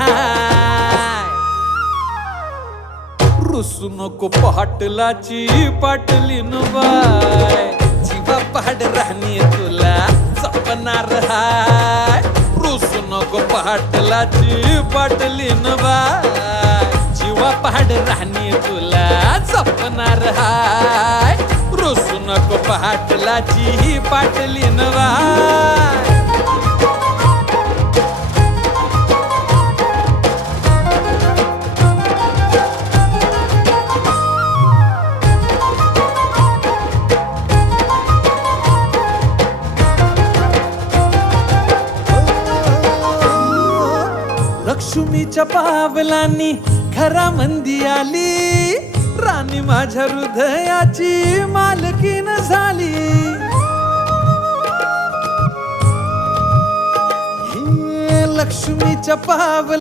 हाय. रुसू नको पाटलाची पाटलीन बाय, जीवा पाड राहणी तुला जपणार हाय. रुसू नको पाटलाची पाटलीन बाय, जीवा पाड राहणी तुला जपणार हाय. रुसू नको पाटलाची पाटलीन बाय. लक्ष्मीच्या पावलांनी घरामंदी आली, राणी माझ्या हृदयाची मालकीन झाली. हे लक्ष्मीच्या पावला